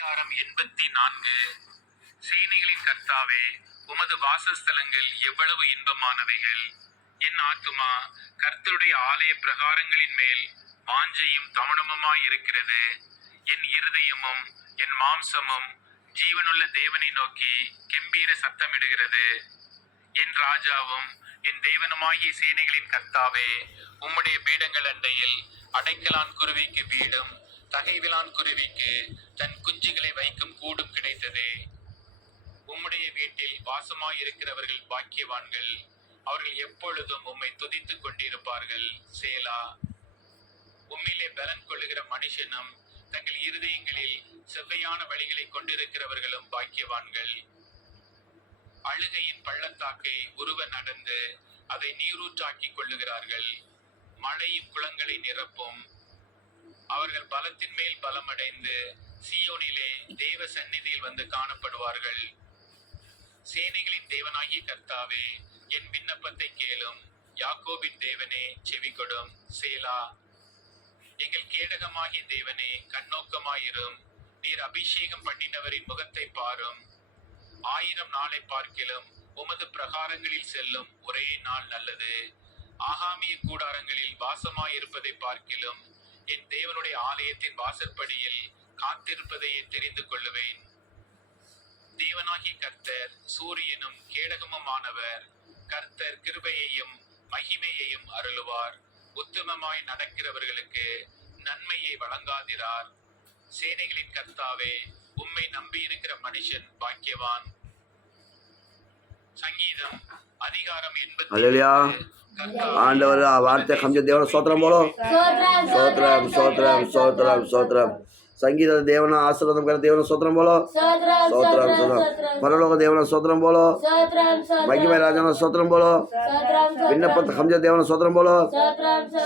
அதிகாரம் 84. சேனைகளின் கர்த்தாவே, உமது வாசஸ்தலங்கள் எவ்வளவு இன்பமானவைகள்! என் ஆத்துமா கர்த்தருடைய ஆலய பிரகாரங்களின் மேல் வாஞ்சையும் தமனமுமாயிருக்கிறது. என் இருதயமும் என் மாம்சமும் ஜீவனுள்ள தேவனை நோக்கி கெம்பீர சத்தமிடுகிறது. என் ராஜாவும் என் தேவனுமாகிய சேனைகளின் கர்த்தாவே, உம்முடைய பீடங்கள் அண்டையில் அடைக்கலான் குருவிக்கு வீடும் தகைவிலான் குருவிக்கு தன் குஞ்சுகளை வைக்கும் கூடும் கிடைத்ததே. உம்முடைய வீட்டில் வாசமாயிருக்கிறவர்கள் பாக்கியவான்கள். அவர்கள் எப்பொழுதும் உம்மை துதித்துக் கொண்டிருப்பார்கள். சேலா. உம்மிலே பலன் கொள்ளுகிற மனுஷனும் தங்கள் இருதயங்களில் செவ்வையான வழிகளை கொண்டிருக்கிறவர்களும் பாக்கியவான்கள். அழுகையின் பள்ளத்தாக்கை உருவ நடந்து அதை நீரூற்றாக்கிக் கொள்ளுகிறார்கள். மழையும் குளங்களை நிரப்பும். அவர்கள் பலத்தின் மேல் பலமடைந்து சீயோனிலே தேவ சந்நிதியில் வந்து காணப்படுவார்கள். சேனைகளின் தேவனாகிய கர்த்தாவே, என் விண்ணப்பத்தை கேளும். யாக்கோபின் தேவனே, செவி கொடும். சேலா. எங்கள் கேடகமாகிய தேவனே, கண்ணோக்கமாயிரும். நீர் அபிஷேகம் பண்ணினவரின் முகத்தை பாரும். 1000 நாளை பார்க்கிலும் உமது பிரகாரங்களில் செல்லும் ஒரே நாள் நல்லது. ஆகாமிய கூடாரங்களில் வாசமாயிருப்பதை பார்க்கிலும் என் தேவனுடைய ஆலயத்தின் வாசற்படியில் காத்திருப்பதையே தெரிந்து கொள்ளுவேன். தேவனாகிய கர்த்தர் சூரியனும் கேடகமுமானவர். கர்த்தர் கிருபையையும் மகிமையையும் அருளுவார். உத்தமமாய் நடக்கிறவர்களுக்கு நன்மையை வழங்காதிரார். சேனைகளின் கர்த்தாவே, உம்மை நம்பியிருக்கிற மனுஷன் பாக்கியவான். சங்கீதம் அதிகாரம் 80. ஆண்டவர் வார்த்தை கம்ஜ தேவன ஸ்தோத்திரம் போலோ. ஸ்தோத்திரம் ஸ்தோத்திரம் ஸ்தோத்திரம் ஸ்தோத்திரம். ಸಂಗೀತದ ದೇವನ ಆಶೀರ್ವಾದ ದೇವನ ಸ್ತೋತ್ರಂ ಬೋಲೋ. ಸ್ತೋತ್ರಂ ಸ್ತೋತ್ರಂ. ಪರಲೋಕ ದೇವನ ಸ್ತೋತ್ರಂ ಬೋಲೋ. ಮಹಿಮೆ ರಾಜನ ಸ್ತೋತ್ರಂ ಬೋಲೋ. ವಿನ್ನಪತ ಹಂಜ ದೇವನ ಸ್ತೋತ್ರಂ ಬೋಲೋ.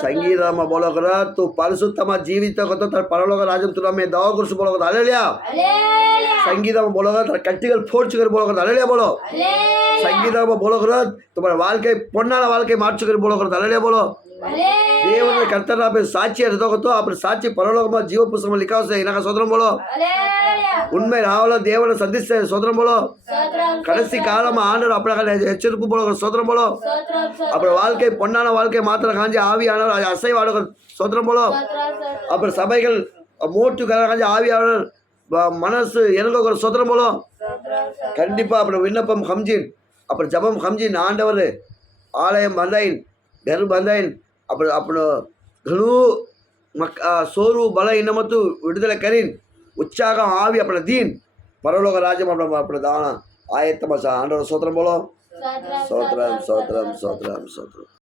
ಸಂಗೀತಮ बोलो कर तू परिशुद्धम जीवित करतो तर परलोक राजन तुला मैं दावा करू बोलो कर हालेलुया. संगीतम बोलो कर कट्टिगल फोड्चुकर बोलो कर हालेलुया बोलो. संगीतम बोलो कर तुम्हारा வாழ்க்கை பொன்னான வாழ்க்கை மாற்றுकर बोलो कर हालेलुया बोलो. தேவனுடைய கர்த்தராக சாட்சியா இருக்கோ அப்படி சாட்சி பரலோகமா ஜீவ புஸ்தகம் லிக்காவசை எனக்கு சோதரம் போலோ. உண்மை ராவல தேவனை சந்திச்ச சோதரம் போலோ. கடைசி காலமா ஆண்டவர் அப்படி எச்சரிப்பு போல சோதரம் போலோ. அப்புறம் வாழ்க்கை பொன்னான வாழ்க்கை மாத்திர காஞ்சி ஆவியானவர் அசைவாளர்கள் சோதரம் போலோ. அப்புறம் சபைகள் மூட்டு காஞ்சி ஆவியாளர் மனசு எனக்கு ஒரு சோதரம் போலோ. கண்டிப்பா அப்புறம் விண்ணப்பம் ஹம்ஜின் அப்புறம் ஜபம் ஹம்ஜின் ஆண்டவர் ஆலயம் பந்தாயின் घर बंदाइन आपण घणू सोरू बल इन ಮತ್ತು ವಿಡುದಲೆ ಕರೀನ್ ಉಚ್ಚಾಗ ಆವಿ अपना दीन परलोक राज्य अपना दान आयत मसा आंडवर स्तोत्रम बोलो. स्तोत्रम स्तोत्रम स्तोत्रम स्तोत्रम.